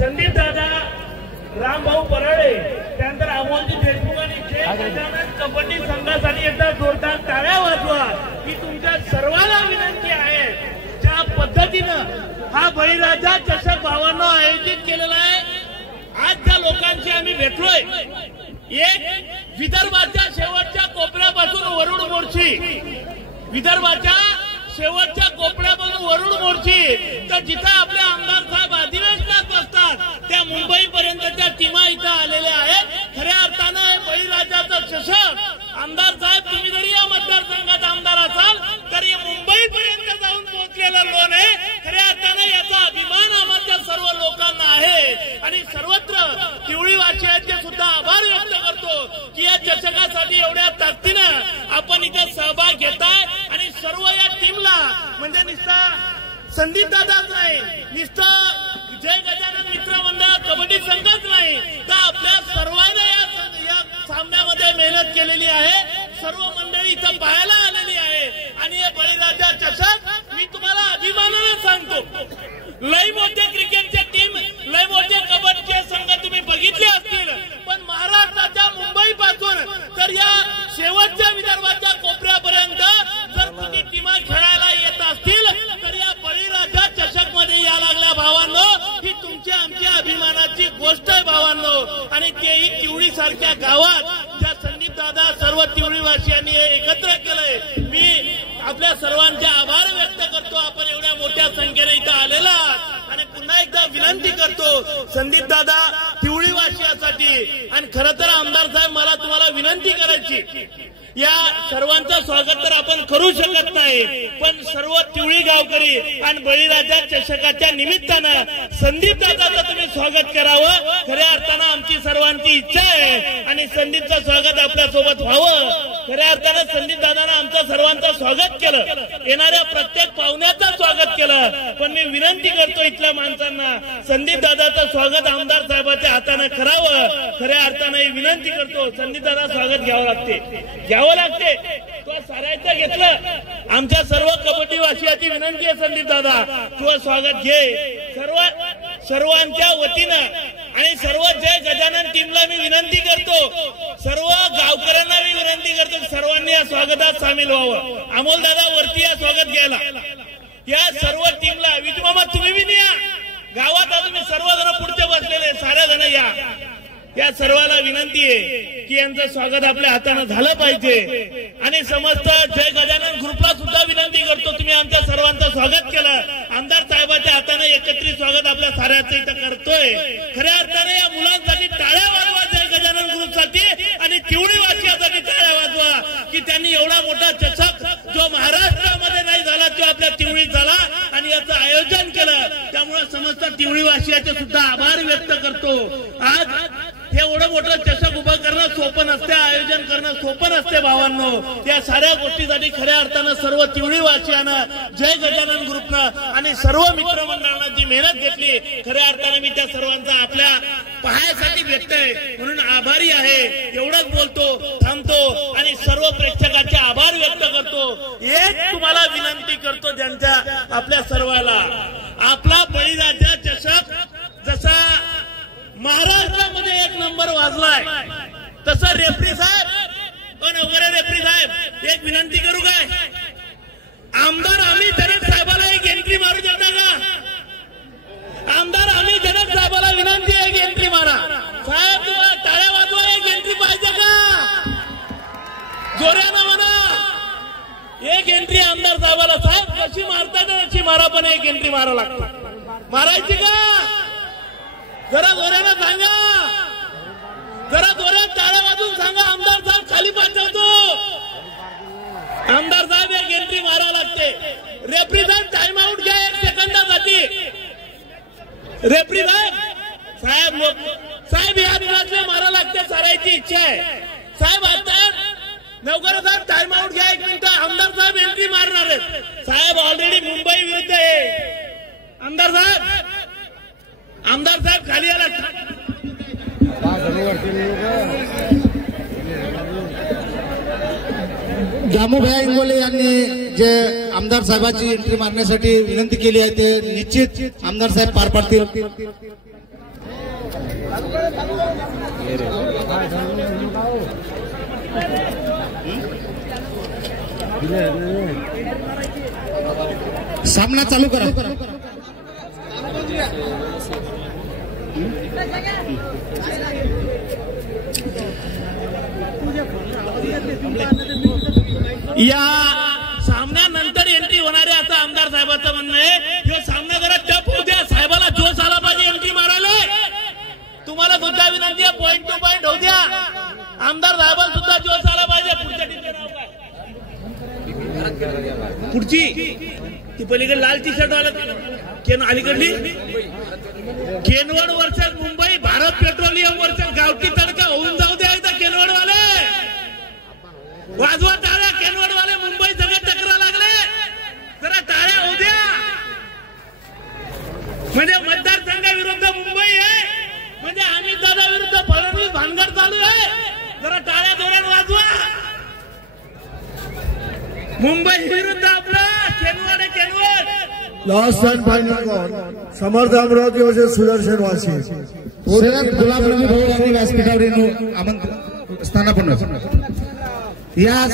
संदीप दादा, रामभाऊ पराळे, त्यानंतर अमोलजी देशमुख आणि गजानन कबड्डी संघासाठी एकदा जोरदार टाळ्या वाजवा. ही तुमच्या सर्वांना विनंती आहे. ज्या पद्धतीनं हा बळीराजा चषक भावांनो आयोजित केलेला आहे, आज ज्या लोकांशी आम्ही भेटलोय, एक विदर्भाच्या शेवटच्या कोपऱ्यापासून वरुड मोर्शी, विदर्भाच्या शेवटच्या कोपऱ्यापासून वरुड मोर्शी तर जिथं आपले आमदार साहेब अधिवेशनात असतात त्या मुंबईपर्यंतच्या टीमा इथं आलेल्या आहेत. खऱ्या अर्थानं बळीराजाचा चषक आमदार साहेब, तुम्ही जरी या मतदारसंघात आमदार असाल तरी मुंबईपर्यंत जाऊन पोहोचलेला लोन आहे. खऱ्या अर्थानं याचा अभिमान आम्हाला सर्व लोकांना आहे आणि सर्वत्र पिवळी वासियांचे सुद्धा आभार व्यक्त करतो की या चषकासाठी एवढ्या ताकदीनं आपण इथे सहभाग घेताय आणि सर्व या टीमला म्हणजे नुसता संदीप दादाच नाही, नुसतं जय गजानन मित्र मंडळ कबड्डी संघच नाही तर आपल्या सर्वांना या सामन्यामध्ये मेहनत केलेली आहे. सर्व मंडळी इथं पाहायला आलेली आहे आणि हे बळीराजा चषक मी तुम्हाला अभिमानाने सांगतो, लय मोठे क्रिकेटचे टीम, लय मोठे कबड्डीचे संघ तुम्ही बघितले असतील, पण महाराष्ट्राच्या मुंबई पासून तर या शेवटच्या विदर्भाच्या कोपऱ्यापर्यंत जर तुम्ही टीमा खेळायला येत असतील तर या बळीराजा चषक मध्ये या लागल्या भावांनो, ही तुमच्या आमच्या अभिमानाची गोष्ट आहे भावांनो. आणि तेही तिवळी सारख्या गावात ज्या संदीप दादा सर्व तिवळीवासियांनी एकत्र केलंय, मी आपल्या सर्वांचे आभार व्यक्त करतो. आपण एवढ्या मोठ्या संख्येने इथं आलेला आणि पुन्हा एकदा विनंती करतो संदीप दादा तिवळीवासियांसाठी. आणि खरं तर आमदार साहेब, मला तुम्हाला विनंती करायची, या सर्वांचं स्वागत तर आपण करू शकत नाही, पण सर्व तिवळी गावकरी आणि बळीराजा चषकाच्या निमित्तानं संदीप दादाचं तुम्ही स्वागत करावं. खऱ्या अर्थानं आमची सर्वांची इच्छा आहे आणि संदीपचं स्वागत आपल्यासोबत व्हावं. खऱ्या अर्थानं संदीप दादानं आमचं सर्वांचं स्वागत केलं, येणाऱ्या प्रत्येक पाहुण्याचं स्वागत केलं, पण मी विनंती करतो इथल्या माणसांना, संदीप दादाचं स्वागत आमदार साहेबांच्या हाताने करावं. खऱ्या अर्थानं ही विनंती करतो. संदीप दादा स्वागत घ्यावं लागते, तो सारायचं घेतलं. आमच्या सर्व कबड्डी वासियांची विनंती आहे संदीप दादा, तू स्वागत घे सर्वांच्या वतीनं. आणि सर्व जय गजानन टीमला मी विनंती करतो, सर्व गावकऱ्यांना मी विनंती करतो, सर्वांनी या स्वागतात सामील व्हावं. अमोल दादा वरती या स्वागत घ्यायला, या सर्व टीमला. विजू मामा तुम्ही बी या गावात, तुम्ही सर्वजण पुढचे बसलेले सारे जण या सर्वाला विनंती आहे की यांचं स्वागत आपल्या हाताने झालं पाहिजे. आणि समस्त जय गजानन ग्रुपला सुद्धा विनंती करतो, तुम्ही आमच्या सर्वांचं स्वागत केलं, आमदार साहेबांच्या हाताने एकत्रित स्वागत आपल्या साऱ्याचं इथं करतोय. खऱ्या अर्थाने या मुलांसाठी टाळ्या वाजवा, जय गजानन ग्रुपसाठी आणि तिवळी वासियांसाठी टाळ्या वाजवा की त्यांनी एवढा मोठा चषक जो महाराष्ट्रामध्ये नाही झाला तो आपल्या तिवळीत झाला आणि याचं आयोजन केलं. त्यामुळे समस्त तिवळी वासियांचे सुद्धा आभार व्यक्त करतो. आज हे एवढं मोठं चषक उभं करणं सोपं नसते, आयोजन करणं सोपं नसते भावांनो. या साऱ्या गोष्टीसाठी खऱ्या अर्थानं सर्व तिवळी वासियांना, जय गजानन ग्रुपनं आणि सर्व मित्रमंडळांना जी मेहनत घेतली, खऱ्या अर्थानं मी त्या सर्वांचा आपल्या पाहायसाठी व्यक्त आहे म्हणून आभारी आहे. एवढंच बोलतो, थांबतो आणि सर्व प्रेक्षकांचे आभार व्यक्त करतो. एक तुम्हाला विनंती करतो, ज्यांच्या आपल्या सर्वाला आपला बळीराजा चषक जसा महाराष्ट्रामध्ये एक नंबर वाजलाय तसं रेफरी साहेब वगैरे, रेफरी साहेब एक विनंती करू काय, आमदार आम्ही जनक साहेबाला एक एंट्री मारू देता का? आमदार आम्ही जनक साहेबाला विनंती आहे, एक एंट्री मारा साहेब, तुम्हाला टाळ्या वाजवा, एक एंट्री पाहिजे का? जोऱ्यानं म्हणा एक एंट्री आमदार साहेबाला. साहेब कशी मारतात अशी मारा, पण एक एंट्री मारा लागते. मारायची का? जरा जोऱ्यानं सांगा, जरा जोऱ्यात टाळ्या वाजून सांगा. आमदार साहेब खाली पाठवतो, आमदार साहेब एक एंट्री मारा लागते. रेफरी साहेब टाइम आउट घ्या 1 सेकंदासाठी. रेफरी साहेब या दिवसला मारा लागते, सारायची इच्छा आहे साहेब. आता नवकर साहेब टाइम आउट घ्या 1 मिनिट. आमदार साहेब एंट्री मारणार आहेत साहेब, ऑलरेडी मुंबई विरुद्ध आहे. आमदार साहेब खाली आला. दामूभाई इंगोले यांनी जे आमदार साहेबांची एंट्री मारण्यासाठी विनंती केली आहे ते निश्चित आमदार साहेब पार पाडतील. सामना चालू करा. या सामन्यानंतर एंट्री होणारे असं आमदार साहेबांचं म्हणणं आहे. हे सामना जरा टफ होऊ द्या, साहेबाला जोश आला पाहिजे एंट्री मारायला. तुम्हाला सुद्धा विनंती आहे, पॉइंट टू पॉइंट होऊ द्या. आमदार साहेबांना सुद्धा जोश आला पाहिजे. पुढच्या टीमचं नाव काय? पुढची ती पलीकडे लाल टी शर्ट वाला केन अलीकडली केनवड versus Mumbai, Bharat petroleum versus गावठी तडका होऊन जाऊ द्या. इथं केनवड वाले वाजवा टाळ्या. केनवड वाले मुंबई सगळे टकरा लागले, जरा टाळ्या होऊ द्या. म्हणजे मतदारसंघाविरुद्ध मुंबई आहे, म्हणजे अमित दादा विरुद्ध फडणवीस भानगड चालू आहे. जरा टाळ्या जोरात वाजवा. मुंबई विरुद्ध आपला Kenwad. Last end final call समर्थ अमरावती वर्सेस सुदर्शन वाशी. गुलाब रवी भाऊ यांनी व्यासपीठावर येऊन आमंत्रण स्थानापन्न या